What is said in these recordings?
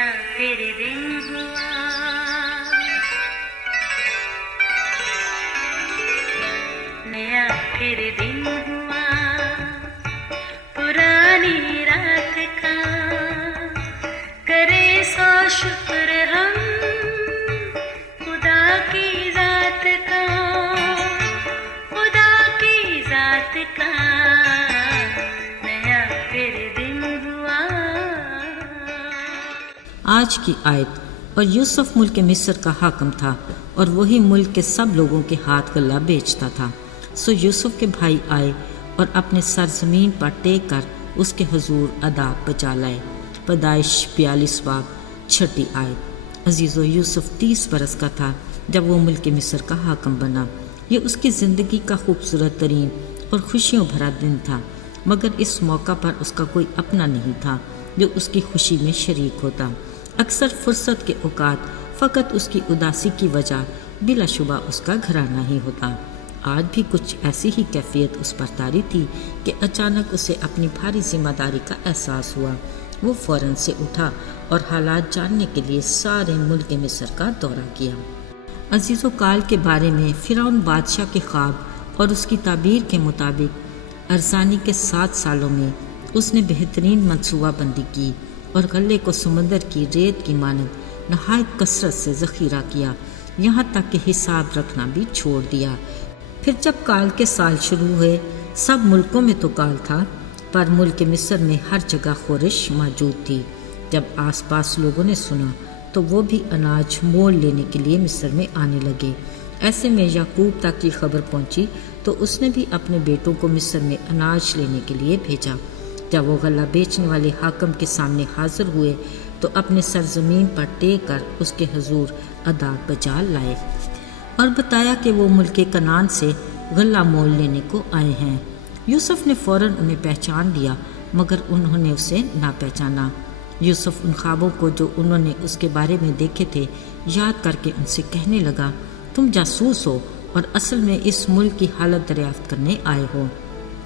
नया फिर दिन हुआ, नया फिर दिन हुआ, पुरानी रात का करे सो शुक्र हम खुदा की जात का, खुदा की जात का नया फिर दिन हुआ। आज की आयत। और यूसुफ मुल्क मिस्र का हाकिम था और वही मुल्क के सब लोगों के हाथ गल्ला बेचता था। सो यूसुफ के भाई आए और अपने सर ज़मीन पर टेक कर उसके हुजूर अदाब बजा लाए। पैदाइश 42 बाब 6 आयत। अजीज़ो, यूसुफ 30 बरस का था जब वो मुल्क मिस्र का हाकिम बना। ये उसकी ज़िंदगी का खूबसूरत तरीन और खुशियों भरा दिन था, मगर इस मौका पर उसका कोई अपना नहीं था जो उसकी खुशी में शरीक होता। अक्सर फुर्सत के औकात फ़कत उसकी उदासी की वजह बिलाशुबा उसका घराना ही होता। आज भी कुछ ऐसी ही कैफियत उस पर तारी थी कि अचानक उसे अपनी भारी जिम्मेदारी का एहसास हुआ। वो फ़ौरन से उठा और हालात जानने के लिए सारे मुल्क मिस्र का दौरा किया। अजीज़ो, काल के बारे में फ़िरौन बादशाह के ख्वाब और उसकी ताबीर के मुताबिक अरसानी के 7 सालों में उसने बेहतरीन मनसूबाबंदी की और गले को समुंदर की रेत की मानद नहायत कसरत से ज़ख़ीरा किया, यहाँ तक कि हिसाब रखना भी छोड़ दिया। फिर जब काल के साल शुरू हुए, सब मुल्कों में तो काल था, पर मुल्क मिस्र में हर जगह ख़ोरिश मौजूद थी। जब आसपास लोगों ने सुना तो वो भी अनाज मोल लेने के लिए मिस्र में आने लगे। ऐसे में याकूब तक की खबर पहुंची तो उसने भी अपने बेटों को मिस्र में अनाज लेने के लिए भेजा। जब वो गला बेचने वाले हाकिम के सामने हाजिर हुए तो अपने सरजमीन पर टेक कर उसके हुजूर अदाब बजा लाए और बताया कि वो मुल्क कनान से गला मोल लेने को आए हैं। यूसुफ ने फ़ौरन उन्हें पहचान लिया, मगर उन्होंने उसे ना पहचाना। यूसुफ उन ख्वाबों को जो उन्होंने उसके बारे में देखे थे याद करके उनसे कहने लगा, तुम जासूस हो और असल में इस मुल्क की हालत दरियाफ्त करने आए हो।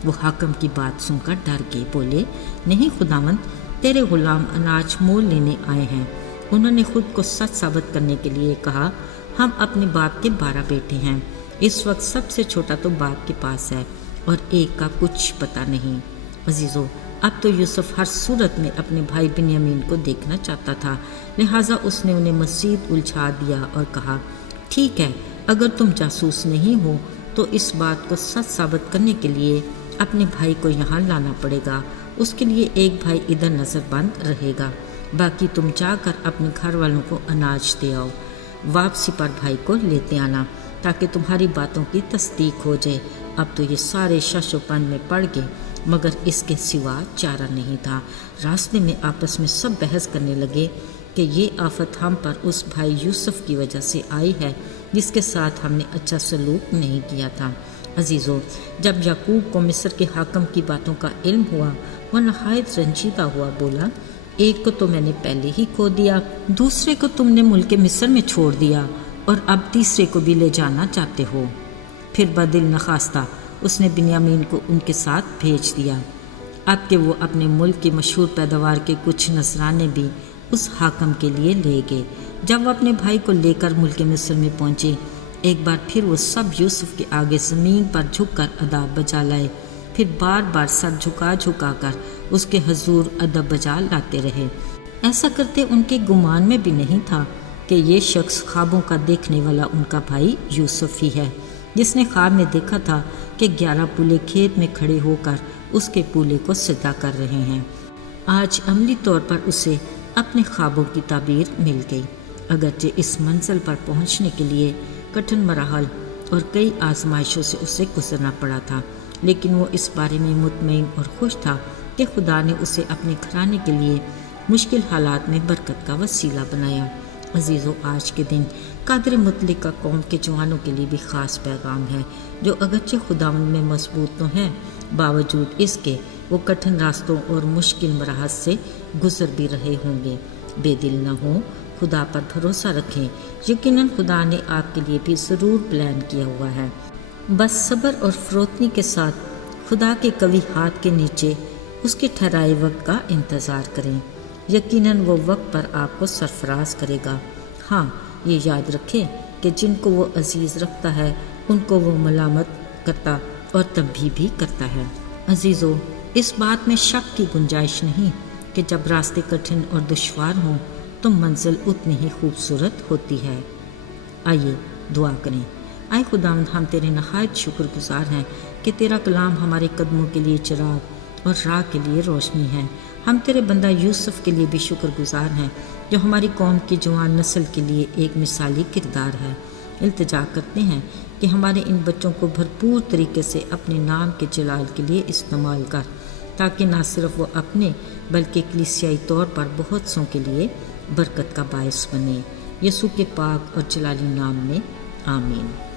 वो हाकिम की बात सुनकर डर गए, बोले, नहीं खुदावंद, तेरे गुलाम अनाज मोल लेने आए हैं। उन्होंने खुद को सच साबित करने के लिए कहा, हम अपने बाप के 12 बेटे हैं। इस वक्त सबसे छोटा तो बाप के पास है और एक का कुछ पता नहीं। अजीज़ो, अब तो यूसुफ हर सूरत में अपने भाई बिन्यामीन को देखना चाहता था, लिहाजा उसने उन्हें मज़ीद उलझा दिया और कहा, ठीक है, अगर तुम जासूस नहीं हो तो इस बात को सच साबित करने के लिए अपने भाई को यहाँ लाना पड़ेगा। उसके लिए एक भाई इधर नज़रबंद रहेगा, बाकी तुम जाकर अपने घर वालों को अनाज दे आओ। वापसी पर भाई को लेते आना ताकि तुम्हारी बातों की तस्दीक हो जाए। अब तो ये सारे शशोपन में पड़ गए, मगर इसके सिवा चारा नहीं था। रास्ते में आपस में सब बहस करने लगे कि ये आफत हम पर उस भाई यूसुफ की वजह से आई है जिसके साथ हमने अच्छा सलूक नहीं किया था। अजीज़ों, जब याकूब को मिस्र के हाकिम की बातों का इल्म हुआ, वह नहायत रंजीदा हुआ, बोला, एक को तो मैंने पहले ही खो दिया, दूसरे को तुमने मुल्क मिस्र में छोड़ दिया और अब तीसरे को भी ले जाना चाहते हो। फिर बदिल नखास्ता उसने बिन्यामीन को उनके साथ भेज दिया। अब कि वो अपने मुल्क की मशहूर पैदावार के कुछ नसराने भी उस हाकिम के लिए ले गए। जब वो अपने भाई को लेकर मुल्क मिस्र में पहुँचे, एक बार फिर वो सब यूसुफ के आगे ज़मीन पर झुककर अदाब बजा लाए। फिर बार बार सर झुका झुका कर उसके हुजूर अदब बजा लाते रहे। ऐसा करते उनके गुमान में भी नहीं था कि ये शख्स ख्वाबों का देखने वाला उनका भाई यूसुफ ही है, जिसने ख्वाब में देखा था कि 11 पूले खेत में खड़े होकर उसके पूले को सिदा कर रहे हैं। आज अमली तौर पर उसे अपने ख्वाबों की ताबीर मिल गई। अगरचे इस मंजिल पर पहुंचने के लिए कठिन मराहल और कई आजमाइशों से उसे गुजरना पड़ा था, लेकिन वो इस बारे में मुतमईन और खुश था कि खुदा ने उसे अपने घराने के लिए मुश्किल हालात में बरकत का वसीला बनाया। अजीज़ों, आज के दिन कादर मुतलिक का कौम के जवानों के लिए भी ख़ास पैगाम है, जो अगरचे खुदावंद में मजबूत तो हैं, बावजूद इसके वो कठिन रास्तों और मुश्किल मराहल से गुजर भी रहे होंगे। बेदिल न हो, खुदा पर भरोसा रखें, यकीनन खुदा ने आपके लिए भी ज़रूर प्लान किया हुआ है। बस सब्र और फ़रोतनी के साथ खुदा के कवी हाथ के नीचे उसके ठहराए वक्त का इंतज़ार करें। یقیناً وہ وقت پر آپ کو سرفراز کرے گا۔ ہاں، یہ یاد رکھیں کہ جن کو وہ عزیز رکھتا ہے ان کو وہ ملامت کرتا اور تنبیہ بھی کرتا ہے۔ عزیزو، اس بات میں شک کی گنجائش نہیں کہ جب راستے کٹھن اور دشوار ہوں تو منزل اتنی ہی خوبصورت ہوتی ہے۔ آئیے دعا کریں۔ اے خداوند، ہم تیرے نہایت شکر گزار ہیں کہ تیرا کلام ہمارے قدموں کے لیے چراغ اور راہ کے لیے روشنی ہے۔ ہم تیرے بندہ یوسف کے لیے بھی شکر گزار ہیں جو ہماری قوم کی جوان نسل کے لیے ایک مثالی کردار ہے۔ التجا کرتے ہیں کہ ہمارے ان بچوں کو بھرپور طریقے سے اپنے نام کے جلال کے لیے استعمال کر، تاکہ نہ صرف وہ اپنے بلکہ کلیسیائی طور پر بہت سوں کے لیے برکت کا باعث بنے۔ یسوع کے پاک اور جلالی نام میں آمین۔